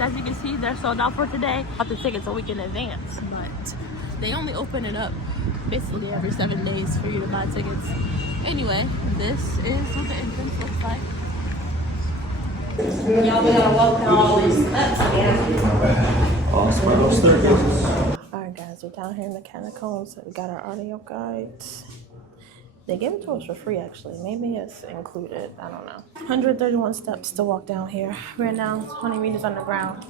as you can see, they're sold out for today. I bought the tickets a week in advance, but they only open it up basically every 7 days for you to buy tickets. Anyway, this is what the entrance looks like. Y'all, we gotta walk down all these steps again. Alright guys, we're down here in the catacombs. We got our audio guides. They gave it to us for free actually. Maybe it's included. I don't know. 131 steps to walk down here. We're now 20 meters underground.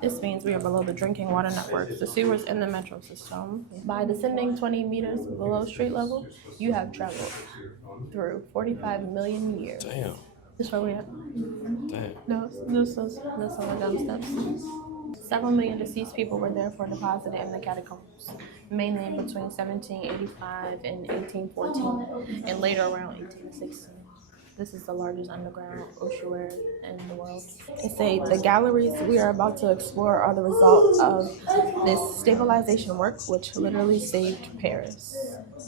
This means we are below the drinking water network, the sewers, and the metro system. By descending 20 meters below street level, you have traveled through 45 million years. Damn. This is where we at. Damn. No, this is the dumb steps. Several million deceased people were therefore deposited in the catacombs, mainly between 1785 and 1814, and later around 1816. This is the largest underground ossuary in the world. They say the galleries we are about to explore are the result of this stabilization work, which literally saved Paris.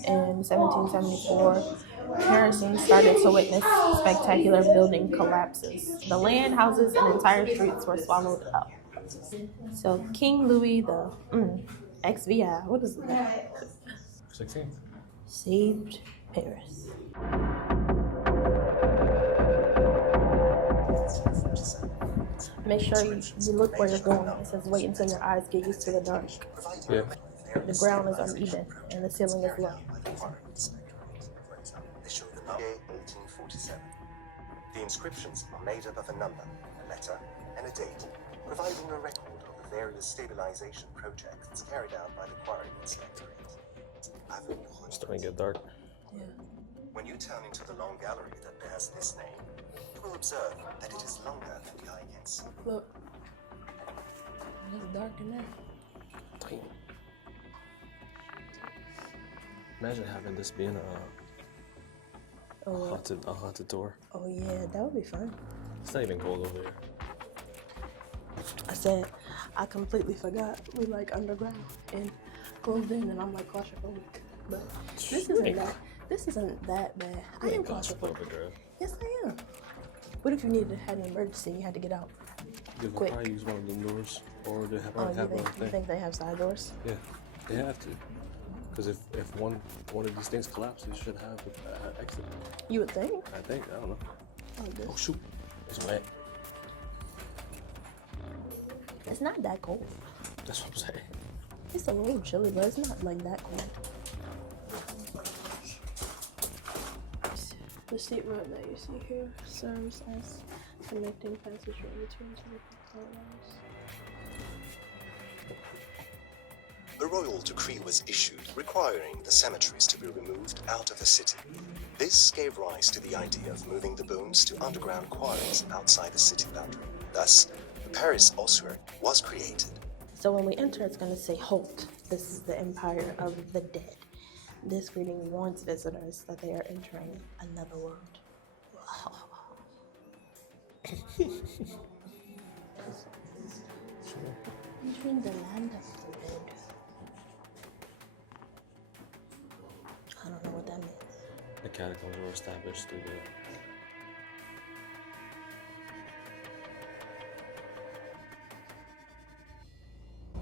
In 1774, Parisians started to witness spectacular building collapses. The land, houses, and entire streets were swallowed up. So King Louis the XVI, what is that? 16. Saved Paris. Make sure you look where you're going. It says wait until your eyes get used to the dark. Yeah. The ground is uneven and the ceiling is low. They show the number 1847. The inscriptions are made up of a number, a letter, and a date, providing a record of the various stabilization projects carried out by the quarry inspectorate. It's starting to get dark. Yeah. When you turn into the long gallery that bears this name, you will observe that it is longer than the eye can see. Look. It's dark in there. Damn. Imagine having this being a haunted door. Oh yeah, that would be fun. It's not even cold over here. I said, I completely forgot we like underground and closed in, and I'm like claustrophobic. But this isn't that bad. I am claustrophobic. Girl. Yes, I am. What if you had an emergency and you had to get out? You could Quick. probably use one of them doors, or they have, Oh, have you thing. think they have side doors? Yeah, they have to. Because if one of these things collapses, you should have an exit. You would think. I think. I don't know. Oh, Oh shoot, it's wet. it's not that cold. That's what I'm saying. It's a little chilly, but it's not like that cold. The steep road that you see here serves as connecting passageway between two different corridors. A royal decree was issued requiring the cemeteries to be removed out of the city. This gave rise to the idea of moving the bones to underground quarries outside the city boundary. Thus, the Paris ossuary was created. So when we enter, it's going to say, "Halt, this is the empire of the dead." This greeting warns visitors that they are entering another world. Entering the land of the dead. I don't know what that means. The catacombs were established through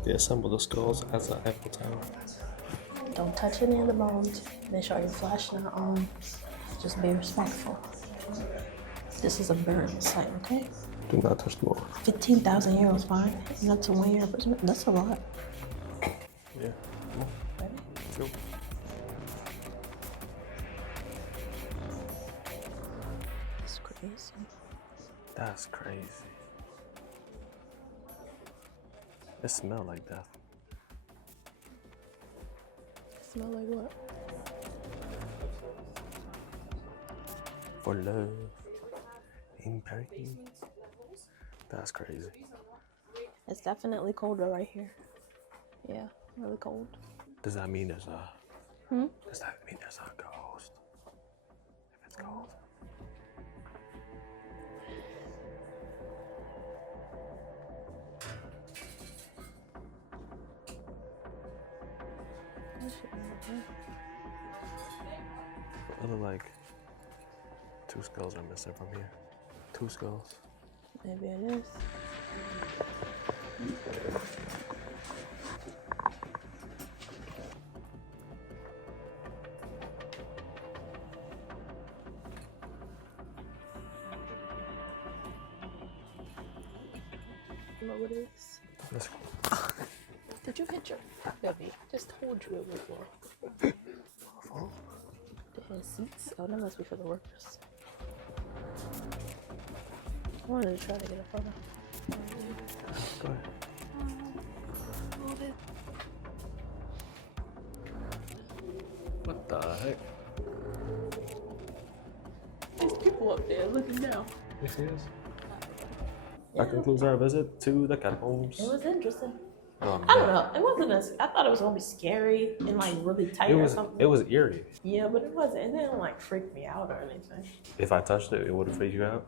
They assembled the skulls as an Eiffel Tower. Don't touch any of the bones. Make sure you're flashing our arms. Just be respectful. This is a burial site, okay? Do not touch the wall. 15,000 euros fine. Not to 1 year imprisonment. That's a lot. Yeah. Come on. Ready? Go. It's crazy. That's crazy. It smells like death. Smell like what? For love in Paris. That's crazy. It's definitely colder right here. Yeah, really cold. Does that mean there's a? Does that mean there's a ghost? If it's cold. It look like 2 skulls are missing from here. 2 skulls. Maybe it is. You know what it is? Let's go. Did you hit your baby? Just told you it was more. They had seats. Oh, that must be for the workers. I wanted to try to get a photo. Go ahead. What the heck? There's people up there looking down. Yes, yes. That concludes our visit to the catacombs. It was interesting. Oh, I don't know. It wasn't as I thought it was gonna be scary and like really tight or something. It was eerie. Yeah, but it wasn't. It didn't like freak me out or anything. If I touched it, it would have freaked you out.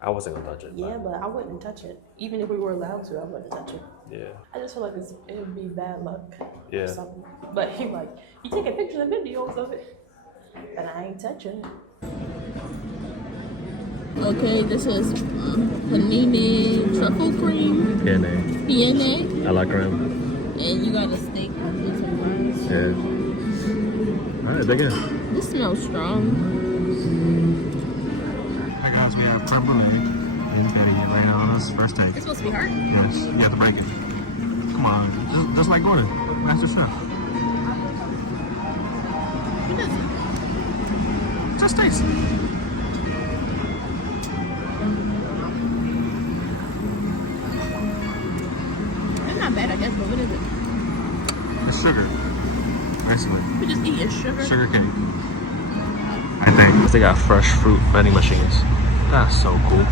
I wasn't gonna touch it. Yeah, but I wouldn't touch it. Even if we were allowed to, I wouldn't touch it. Yeah. I just feel like it would be bad luck. Yeah. Or something. But he taking pictures and videos of it, but I ain't touching it. Okay, this is panini truffle cream. Peanut. I like cream. And you got a steak with some fries. Yeah. Alright, dig in. This smells strong. Hi guys, we have creme brulee in the patty right now on us. First take. It's supposed to be hard? Yes, you have to break it. Come on, just like Gordon, Master Chef. What is it? Just taste it. It's not bad, I guess, but what is it? It's sugar, basically. We just eat sugar. Sugar cake. I think. They got fresh fruit vending machines. That's so cool.